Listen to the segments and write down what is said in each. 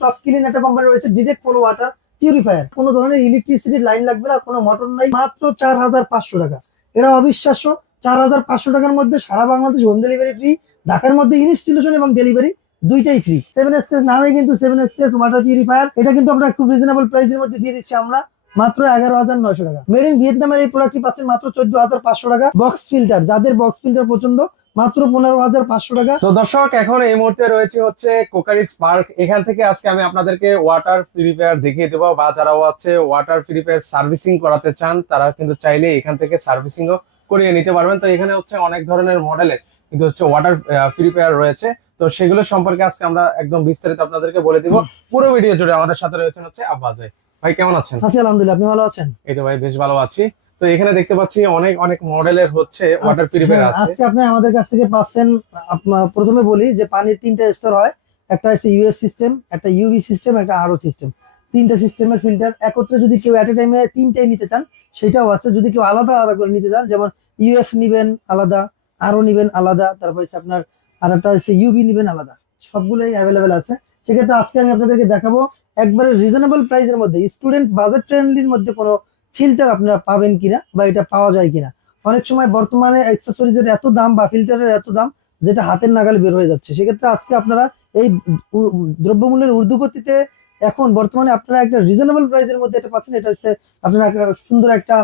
Top clean একটা company রয়েছে, direct কোনো ওয়াটার পিউরিফায়ার, কোনো ধরনের ইলেকট্রিসিটির লাইন লাগবে না, কোনো মোটর নাই, মাত্র 4500 টাকা। এরা অবিশ্বাস্য, 4500 টাকার মধ্যে সারা বাংলাদেশ হোম ডেলিভারি ফ্রি, ঢাকার মধ্যে ইনস্টলেশন এবং ডেলিভারি দুইটাই ফ্রি। 7 স্টেজ নামে কিন্তু 7 স্টেজ ওয়াটার পিউরিফায়ার, এটা কিন্তু আমরা খুব রিজনেবল প্রাইসের মধ্যে দিয়ে দিচ্ছি আমরা মাত্র 11,900 টাকা। মেড ইন ভিয়েতনামের এই প্রোডাক্টটি পাচ্ছেন মাত্র 14,500 টাকা। বক্স ফিল্টার, যাদের বক্স ফিল্টার পছন্দ, মাত্র 15,500 টাকা। তো দর্শক, এখন এই মুহূর্তে রয়েছে হচ্ছে কোকারি স্পার্ক। এখান থেকে আজকে আমি আপনাদেরকে ওয়াটার পিউরিফায়ার দেখিয়ে দেবো, বা যারা হচ্ছে ওয়াটার পিউরিফায়ার সার্ভিসিং করাতে চান তারা কিন্তু চাইলে এখান থেকে সার্ভিসিংও করিয়ে নিতে পারবেন। তো এখানে হচ্ছে অনেক ধরনের মডেলের কিন্তু হচ্ছে ওয়াটার পিউরিফায়ার রয়েছে, তো সেগুলো সম্পর্কে আজকে আমরা একদম বিস্তারিত আপনাদেরকে বলে দিব। পুরো ভিডিও জুড়ে আমাদের সাথে রয়েছেন হচ্ছে আব্বাস ভাই। ভাই কেমন আছেন? আছি আলহামদুলিল্লাহ, আপনি ভালো আছেন? এই তো ভাই বেশ ভালো আছি। তো এখানে দেখতে পাচ্ছি অনেক অনেক মডেলের হচ্ছে ওয়াটার পিউরিফায়ার আছে। আজকে আপনি আমাদের কাছ থেকে পাচ্ছেন, প্রথমে বলি যে পানির তিনটা স্তর হয়, একটা হচ্ছে ইউএফ সিস্টেম, একটা ইউভি সিস্টেম, একটা আরও সিস্টেম। তিনটা সিস্টেমের ফিল্টার একত্রে যদি কেউ এট এ টাইমে তিনটাই নিতে চান সেটাও আছে। যদি কেউ আলাদা আলাদা করে নিতে চান, যেমন ইউএফ নিবেন আলাদা, আরও নিবেন আলাদা, তারপর হচ্ছে আপনার আর একটা হচ্ছে ইউভি নিবেন আলাদা, সবগুলোই অ্যাভেলেবেল আছে। সেক্ষেত্রে আজকে আমি আপনাদেরকে দেখাবো একবারে রিজনেবল প্রাইসের মধ্যে, স্টুডেন্ট বাজেট ফ্রেন্ডলির মধ্যে কোনো ফিল্টার আপনারা পাবেন কিনা বা এটা পাওয়া যায় কিনা। অনেক সময় বর্তমানে অ্যাক্সেসরিজের এত দাম বা ফিল্টারের এত দাম যেটা হাতের নাগালে বের হয়ে যাচ্ছে। সেক্ষেত্রে আজকে আপনারা এই দ্রব্যমূল্যের ঊর্ধ্বগতিতে এখন বর্তমানে আপনারা একটা রিজনেবল প্রাইসের মধ্যে এটা পাচ্ছেন। এটা হচ্ছে আপনারা একটা সুন্দর একটা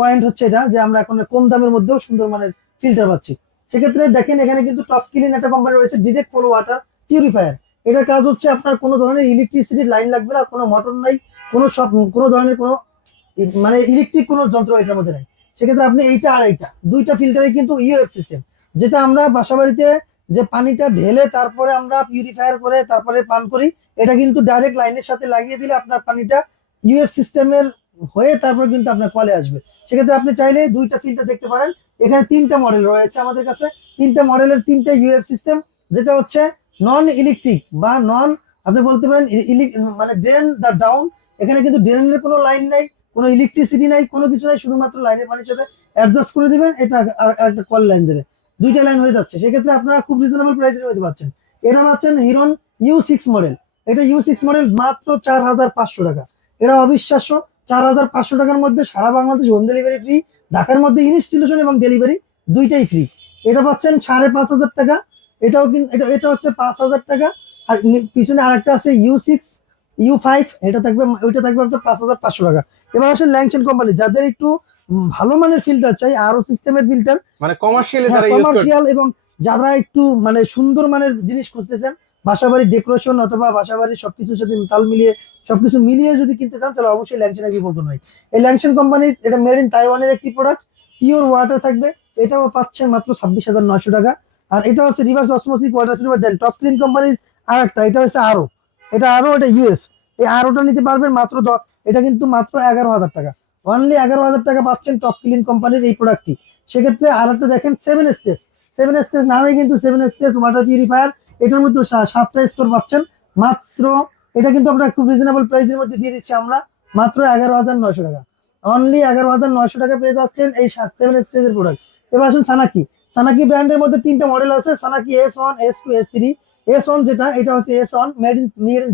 পয়েন্ট হচ্ছে এটা, যে আমরা এখন কম দামের মধ্যেও সুন্দর মানের ফিল্টার পাচ্ছি। সেক্ষেত্রে দেখেন এখানে কিন্তু টপ ক্লিন একটা কোম্পানি রয়েছে, ডিরেক্ট কোনো ওয়াটার পিউরিফায়ার। এটার কাজ হচ্ছে আপনার কোনো ধরনের ইলেকট্রিসিটির লাইন লাগবে না, কোনো মোটর নাই, কোনো ধরনের কোনো মানে ইলেকট্রিক কোনো যন্ত্র এটার মধ্যে নাই। সেক্ষেত্রে আপনি এইটা আর এইটা দুইটা ফিল্টারে কিন্তু ইউএফ সিস্টেম, যেটা আমরা বাসাবাড়িতে যে পানিটা ঢেলে তারপরে আমরা পিউরিফায়ার করে তারপরে পান করি, এটা কিন্তু ডাইরেক্ট লাইনের সাথে লাগিয়ে দিলে আপনার পানিটা ইউএফ সিস্টেমের হয়ে তারপর কিন্তু আপনার কলে আসবে। সেক্ষেত্রে আপনি চাইলে দুইটা ফিল্টার দেখতে পারেন। এখানে তিনটা মডেল রয়েছে আমাদের কাছে, তিনটা মডেলের তিনটা ইউএফ সিস্টেম, যেটা হচ্ছে নন ইলেকট্রিক বা নন, আপনি বলতে পারেন মানে ড্রেন দা ডাউন। এখানে কিন্তু ড্রেনের কোনো লাইন নাই, কোনো ইলেকট্রিসিটি নাই, কোনো কিছু নাই, শুধুমাত্র লাইনের পানির সাথে অ্যাডজাস্ট করে দিবেন, এটা আর একটা কল লাইন দেবে, দুইটা লাইন হয়ে যাচ্ছে। সেক্ষেত্রে আপনারা খুব রিজনেবল প্রাইসের মধ্যে পাচ্ছেন। এটা পাচ্ছেন হিরন U6 মডেল। এটা U6 মডেল মাত্র 4500 টাকা। এটা অবিশ্বাস্য, 4500 টাকার মধ্যে সারা বাংলাদেশ হোম ডেলিভারি ফ্রি, ঢাকার মধ্যে ইনস্টলেশন এবং ডেলিভারি দুইটাই ফ্রি। এটা পাচ্ছেন 5,500 টাকা। এটাও কিন্তু এটা হচ্ছে 5,000 টাকা। আর পিছনে আরেকটা আছে U6 U5, এটা থাকবে, ওইটা থাকবে আপনার 5,500 টাকা। এবার আসলে ল্যাংচেন কোম্পানি, যাদের একটু ভালো মানের ফিল্টার চাই, আরো সিস্টেমের ফিল্টার, মানে কমার্শিয়ালি যারা ইউজ করে, কমার্শিয়াল এবং যারা একটু মানে সুন্দর মানের জিনিস খুঁজতেছেন, বাসাবাড়ির ডেকোরেশন অথবা বাসাবাড়ির সবকিছুর সাথে তাল মিলিয়ে সবকিছু মিলিয়ে যদি কিনতে চান, তাহলে অবশ্যই ল্যাংচেনের বিকল্প নয়। এই ল্যাংচেন কোম্পানির, এটা মেড ইন তাইওয়ানের একটি প্রোডাক্ট, পিওর ওয়াটার থাকবে। এটাও পাচ্ছেন মাত্র 26,900 টাকা। আর এটা হচ্ছে রিভার্স অসমোসিস ওয়াটার ফিল্টার। দেন টপ ক্লিন কোম্পানির আর একটা, এটা হচ্ছে আরো, এটা ইউএফ। এই আরোটা নিতে পারবেন মাত্র এটা কিন্তু মাত্র 11,000 টাকা। অনলি 11,000 টাকা পাচ্ছেন টপ ক্লিন কোম্পানির এই প্রোডাক্টটি। সেক্ষেত্রে আর একটা দেখেন 7 স্টেজ। 7 স্টেজ নামে কিন্তু 7 স্টেজ ওয়াটার পিউরিফায়ার, এটার মধ্যে 7টা স্তর পাচ্ছেন মাত্র। এটা কিন্তু আমরা খুব রিজনেবল প্রাইসের মধ্যে দিয়ে দিচ্ছি আমরা মাত্র 11,900 টাকা। অনলি 11,900 টাকা পেয়ে যাচ্ছেন এই 7 স্টেজের প্রোডাক্ট। এবার আসেন সানাকি। সানাকি ব্র্যান্ডের মধ্যে তিনটা মডেল আছে, সানাকি S1, S2, S3। S1 যেটা, এটা হচ্ছে S1 মেড ইন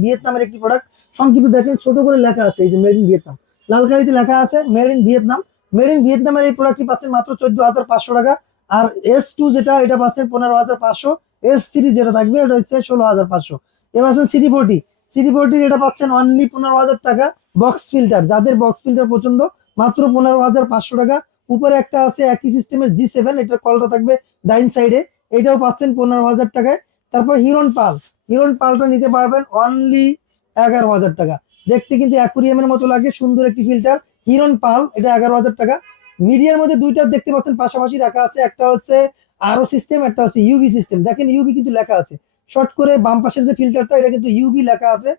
ভিয়েতনামের একটি প্রোডাক্ট। সংক্ষিপ্ত দেখেন ছোট করে লেখা আছে, এই যে মেড ইন ভিয়েতনাম, লাল কালিতে লেখা আছে made in Vietnam. Made in ভিয়েতনামের এই প্রোডাক্টটি পাচ্ছেন মাত্র 14,500 টাকা। আর S2 যেটা, এটা পাচ্ছেন 15,500। S3 যেটা থাকবে এটা হচ্ছে 16,500। এবার আছেন সিটি40। এটা পাচ্ছেন অনলি 15,000 টাকা। বক্স ফিল্টার, যাদের বক্স ফিল্টার পছন্দ, মাত্র 15,500 টাকা। উপরে একটা আছে একই সিস্টেমের G7, এটার কলটা থাকবে ডাইন সাইডে, এটাও পাচ্ছেন 15,000 টাকায়। তারপর হিরন পালটা নিতে পারবেন অনলি 11,000 টাকা। দেখতে কিন্তু অ্যাকুরিয়ামের মতো লাগে, সুন্দর একটি ফিল্টার হিরন পাল, এটা 11,000 টাকা। মিডিয়ার মধ্যে দুইটা দেখতে পাচ্ছেন পাশাপাশি রাখা আছে, একটা হচ্ছে আরো সিস্টেম, একটা হচ্ছে ইউভি সিস্টেম। দেখেন ইউভি কিন্তু লেখা আছে শর্ট করে, বাম পাশের যে ফিল্টারটা এটা কিন্তু ইউভি লেখা আছে।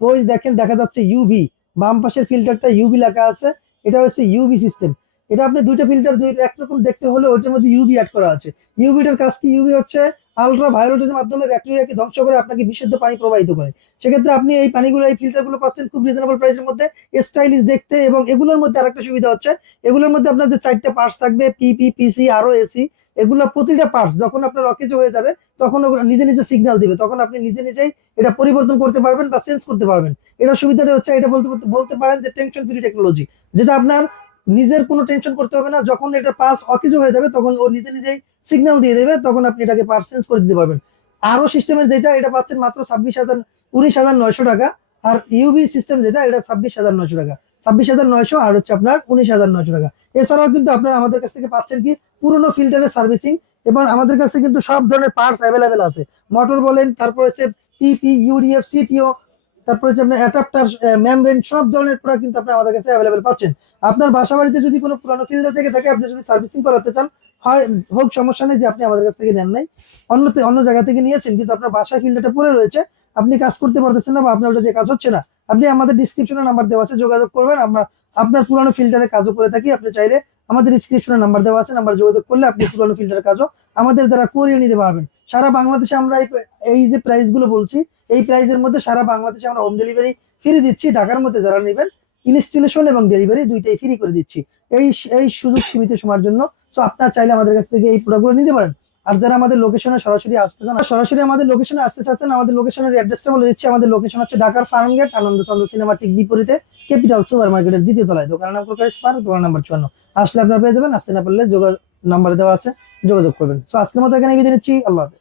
ওই দেখেন দেখা যাচ্ছে ইউভি, বাম পাশের ফিল্টারটা ইউভি লেখা আছে, এটা হচ্ছে ইউভি সিস্টেম। এটা আপনি দুইটা ফিল্টার একরকম দেখতে হলে ওইটার মধ্যে ইউভি অ্যাড করা আছে। ইউভিটার কাজ কি? ইউভি হচ্ছে আলট্রা ভায়োলেটের মাধ্যমে ব্যাকটেরিয়াকে ধ্বংস করে আপনাকে বিশুদ্ধ পানি প্রবাহিত করে। সেক্ষেত্রে আপনি এই পানিগুলো, এই ফিল্টারগুলো পাচ্ছেন খুব রিজনেবল প্রাইসের মধ্যে, স্টাইলিশ দেখতে। এবং এগুলোর মধ্যে আরেকটা সুবিধা হচ্ছে, এগুলোর মধ্যে আপনার যে 4টে পার্টস থাকবে, পিপি, পিসি, আরও এসি, এগুলো প্রতিটা পার্টস যখন আপনার অকেজো হয়ে যাবে তখন ওগুলো নিজে নিজে সিগন্যাল দিবে, তখন আপনি নিজে নিজেই এটা পরিবর্তন করতে পারবেন বা চেঞ্জ করতে পারবেন। এটা সুবিধাটা হচ্ছে, এটা বলতে বলতে বলতে পারেন যে টেনশন ফ্রি টেকনোলজি, যেটা আপনার নিজের কোনো টেনশন করতে হবে না। যখন এটা পাস অকেজো হয়ে যাবে তখন ও নিজে নিজেই সিগন্যাল দিয়ে দেবে, তখন আপনি এটাকে পার্ট চেঞ্জ করে দিতে পারবেন। আরো সিস্টেমের যেটা, এটা পাচ্ছেন মাত্র 19,900 টাকা। আর ইউবি সিস্টেম যেটা, এটা 26,900 টাকা। 26,900 আর হচ্ছে আপনার 19,900 টাকা। এছাড়াও কিন্তু আপনার আমাদের কাছ থেকে পাচ্ছেন কি পুরোনো ফিল্টারের সার্ভিসিং, এবং আমাদের কাছে কিন্তু সব ধরনের পার্টস অ্যাভেলেবেল আছে। মোটর বলেন, তারপর হচ্ছে পিপি, ইউডিএফ, সিটিও, তারপর হচ্ছে আপনার অ্যাডাপ্টার, মেমব্রেন, সব ধরনের প্রোডাক্ট কিন্তু আপনি আমাদের কাছে অ্যাভেলেবেল পাচ্ছেন। আপনার বাসা বাড়িতে যদি কোনো পুরোনো ফিল্টার থেকে থাকে, আপনি যদি সার্ভিসিং করাতে চান, হয় হোক সমস্যা নেই যে আপনি আমাদের কাছ থেকে নেন নাই, অন্য জায়গা থেকে নিয়েছেন, কিন্তু আপনার বাসায় ফিল্টারটা পড়ে রয়েছে, আপনি কাজ করতে পারতেছেন না বা আপনার ওটা দিয়ে কাজ হচ্ছে না, আপনি আমাদের ডিসক্রিপশনে নাম্বার দেওয়া আছে, যোগাযোগ করবেন। আমরা আপনার পুরানো ফিল্টারের কাজও করে থাকি। আপনি চাইলে আমাদের ডিসক্রিপশনে নাম্বার দেওয়া আছে, নাম্বার যোগাযোগ করলে আপনি পুরানো ফিল্টারের কাজও আমাদের দ্বারা করিয়ে নিতে পারবেন। সারা বাংলাদেশে আমরা এই যে প্রাইস গুলো বলছি, এই প্রাইসের মধ্যে সারা বাংলাদেশে আমরা হোম ডেলিভারি ফ্রি দিচ্ছি। ঢাকার মধ্যে যারা নেবেন, ইনস্টলেশন এবং ডেলিভারি দুইটাই ফ্রি করে দিচ্ছি এই এই সুযোগ সীমিত সময়ের জন্য। তো আপনারা চাইলে আমাদের কাছ থেকে এই প্রোডাক্টগুলো নিতে পারেন। আর যারা আমাদের লোকেশনে সরাসরি আসতে চান, সরাসরি আমাদের লোকেশনে আসতে চাচ্ছেন, আমাদের লোকেশনের অ্যাড্রেসটা বলে দিচ্ছি। আমাদের লোকেশন হচ্ছে ঢাকার ফার্মগেট, আনন্দচন্দ্র সিনেমা ঠিক বিপরীতে, ক্যাপিটাল সুপার মার্কেটের দ্বিতীয় তলায়, দোকানের নাম কোকারিস পার্ক, দোকান নাম্বার 54। আসলে আপনারা পেয়ে যাবেন, আসতে না পারলে নাম্বার দেওয়া আছে, যোগাযোগ করবেন। তো আজকের মতো এখানে বিদায় নিচ্ছি, আল্লাহ হাফেজ।